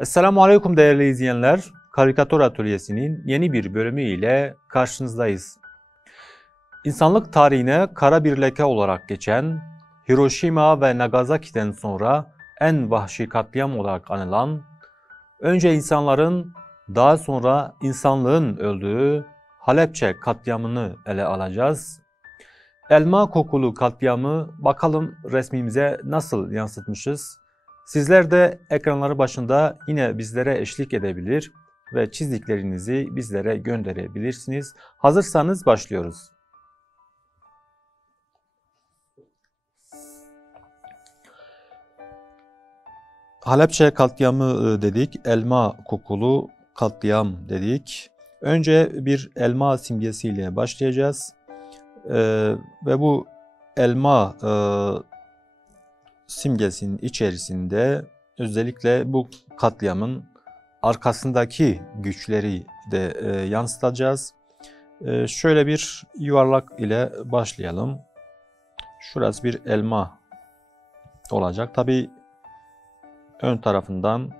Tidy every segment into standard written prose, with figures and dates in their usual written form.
Esselamu Aleyküm değerli izleyenler. Karikatür Atölyesi'nin yeni bir bölümü ile karşınızdayız. İnsanlık tarihine kara bir leke olarak geçen, Hiroşima ve Nagasaki'den sonra en vahşi katliam olarak anılan, önce insanların daha sonra insanlığın öldüğü Halepçe katliamını ele alacağız. Elma kokulu katliamı bakalım resmimize nasıl yansıtmışız? Sizler de ekranları başında yine bizlere eşlik edebilir ve çizdiklerinizi bizlere gönderebilirsiniz. Hazırsanız başlıyoruz. Halepçe katliamı dedik, elma kokulu katliam dedik. Önce bir elma simgesiyle başlayacağız. Ve bu elma simgesinin içerisinde özellikle bu katliamın arkasındaki güçleri de yansıtacağız. Şöyle bir yuvarlak ile başlayalım. Şurası bir elma olacak. Tabii ön tarafından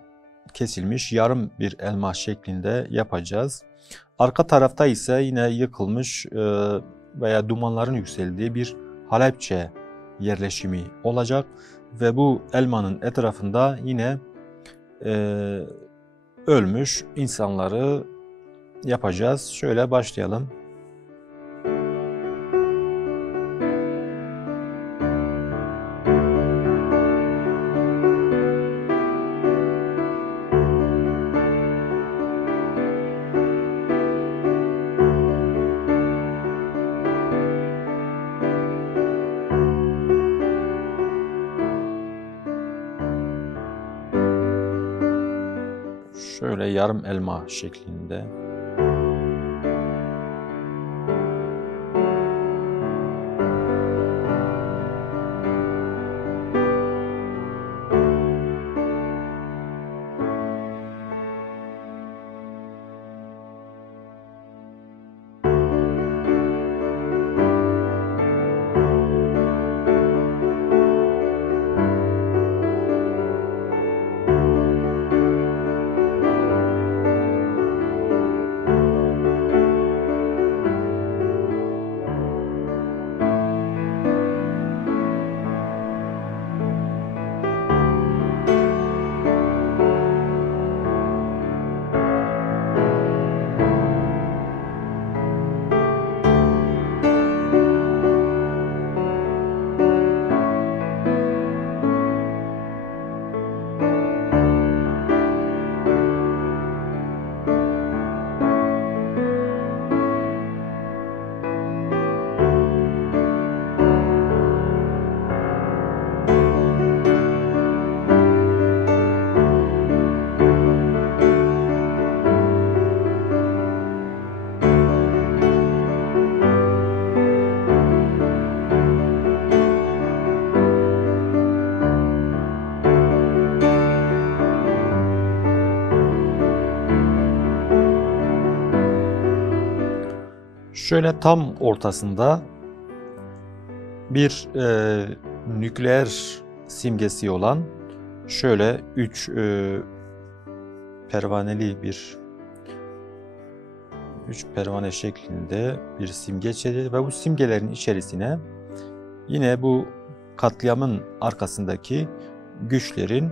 kesilmiş yarım bir elma şeklinde yapacağız. Arka tarafta ise yine yıkılmış veya dumanların yükseldiği bir Halepçe yerleşimi olacak ve bu elmanın etrafında yine ölmüş insanları yapacağız. Şöyle başlayalım. Şöyle yarım elma şeklinde. Şöyle tam ortasında bir nükleer simgesi olan şöyle 3 pervaneli bir 3 pervane şeklinde bir simge çizildi ve bu simgelerin içerisine yine bu katliamın arkasındaki güçlerin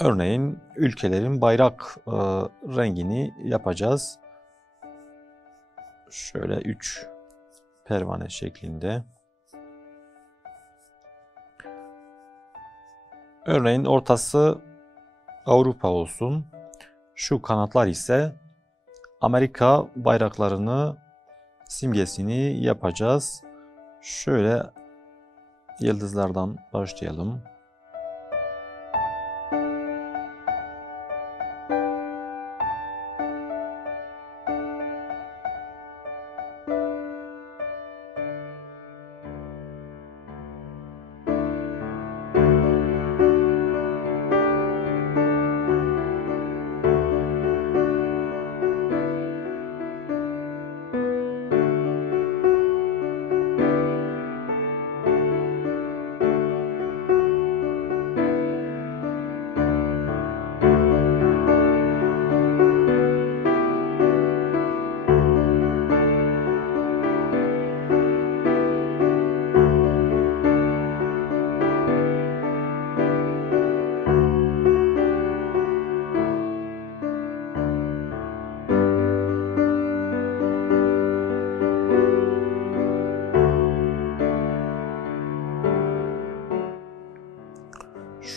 örneğin ülkelerin bayrak rengini yapacağız. Şöyle 3 pervane şeklinde. Örneğin ortası Avrupa olsun. Şu kanatlar ise Amerika bayraklarını simgesini yapacağız. Şöyle yıldızlardan başlayalım.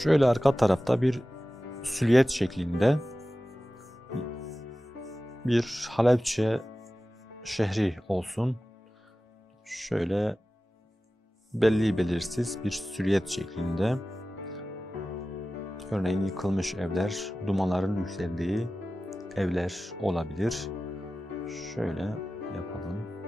Şöyle arka tarafta bir süliyet şeklinde bir Halepçe şehri olsun. Şöyle belli belirsiz bir süliyet şeklinde. Örneğin yıkılmış evler, dumanların yükseldiği evler olabilir. Şöyle yapalım.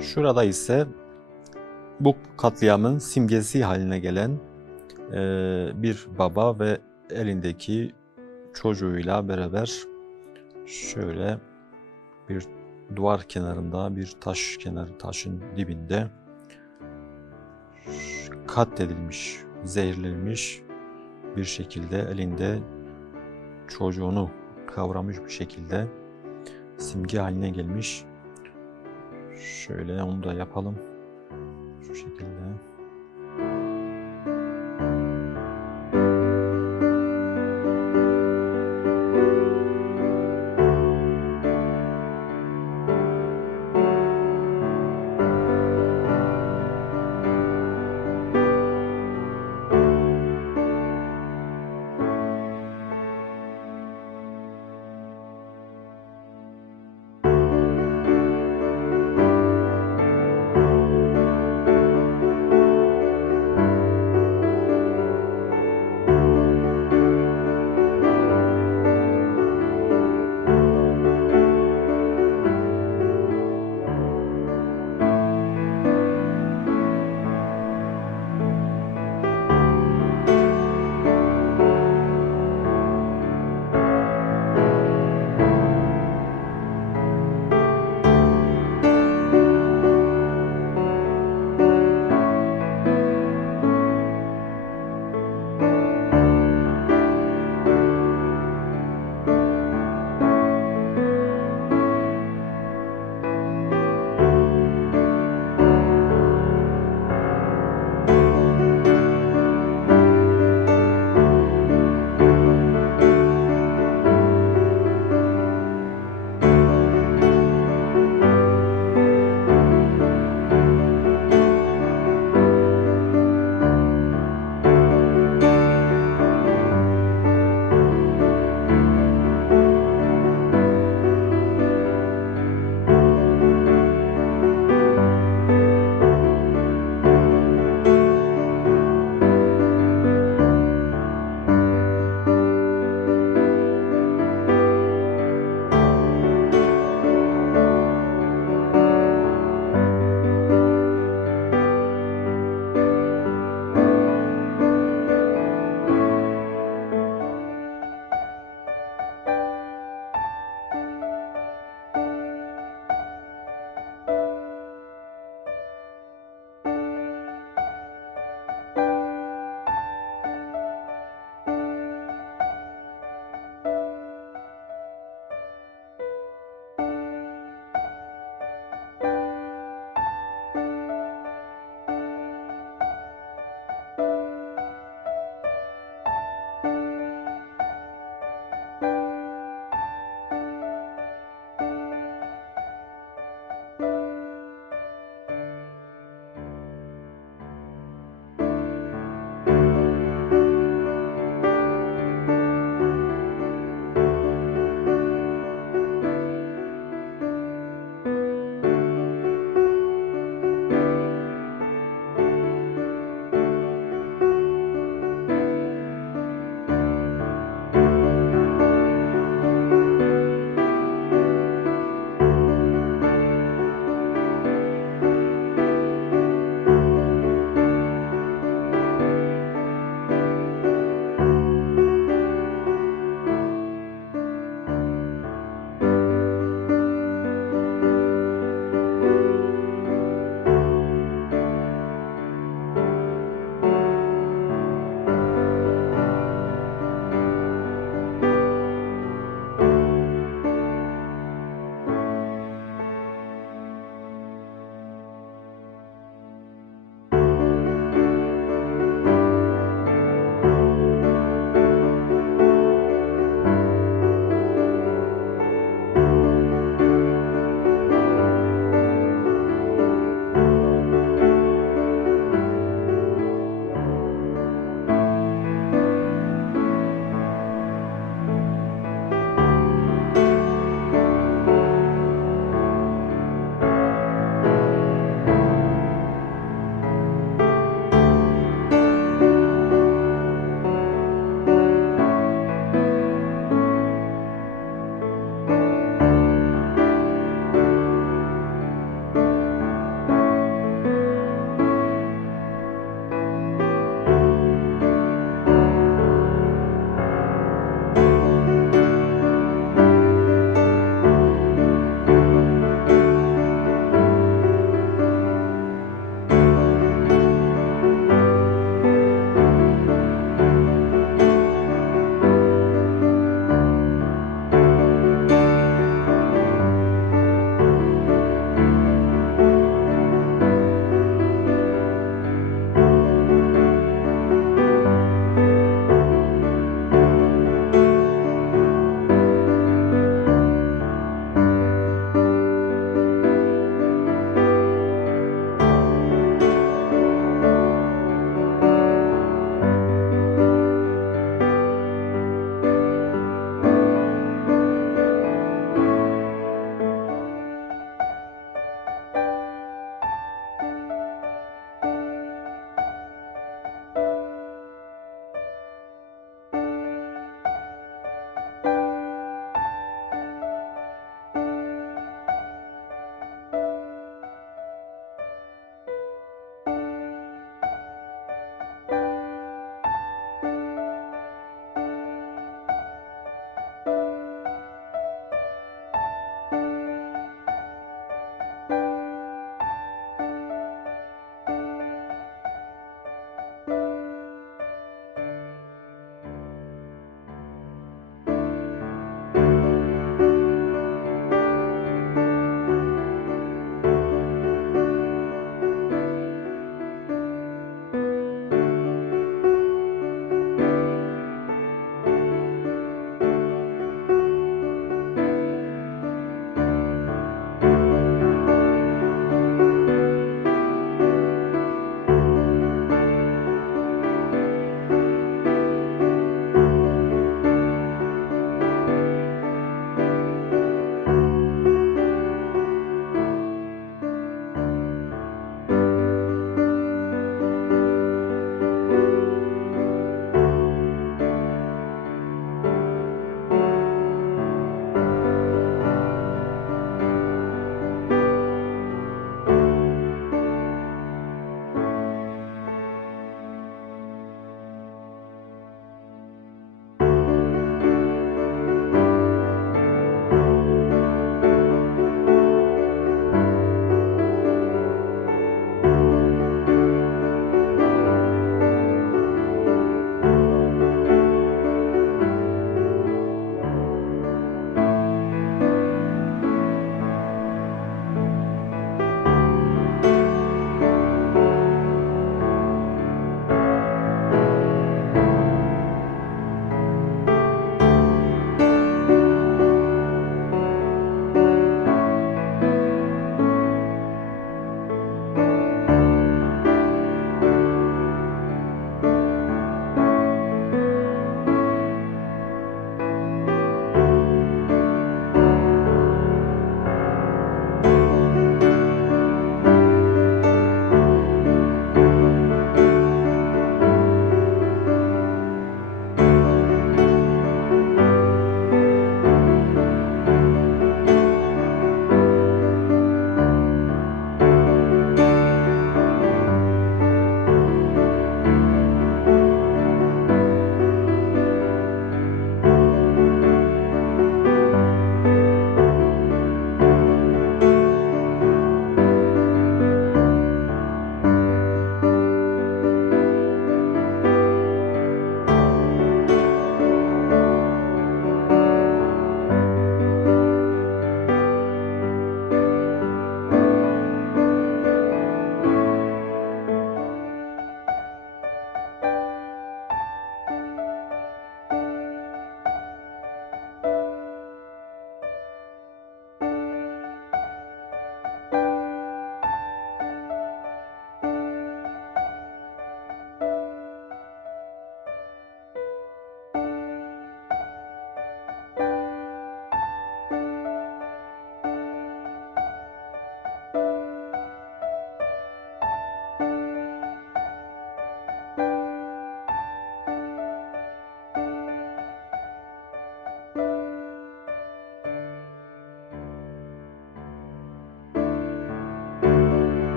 Şurada ise bu katliamın simgesi haline gelen bir baba ve elindeki çocuğuyla beraber şöyle bir duvar kenarında, bir taşın dibinde katledilmiş, zehirlenmiş bir şekilde elinde çocuğunu kavramış bir şekilde simge haline gelmiş. Şöyle onu da yapalım. Şu şekilde.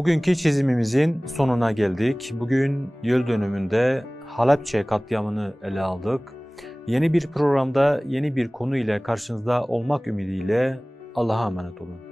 Bugünkü çizimimizin sonuna geldik. Bugün yıl dönümünde Halepçe katliamını ele aldık. Yeni bir programda yeni bir konu ile karşınızda olmak ümidiyle Allah'a emanet olun.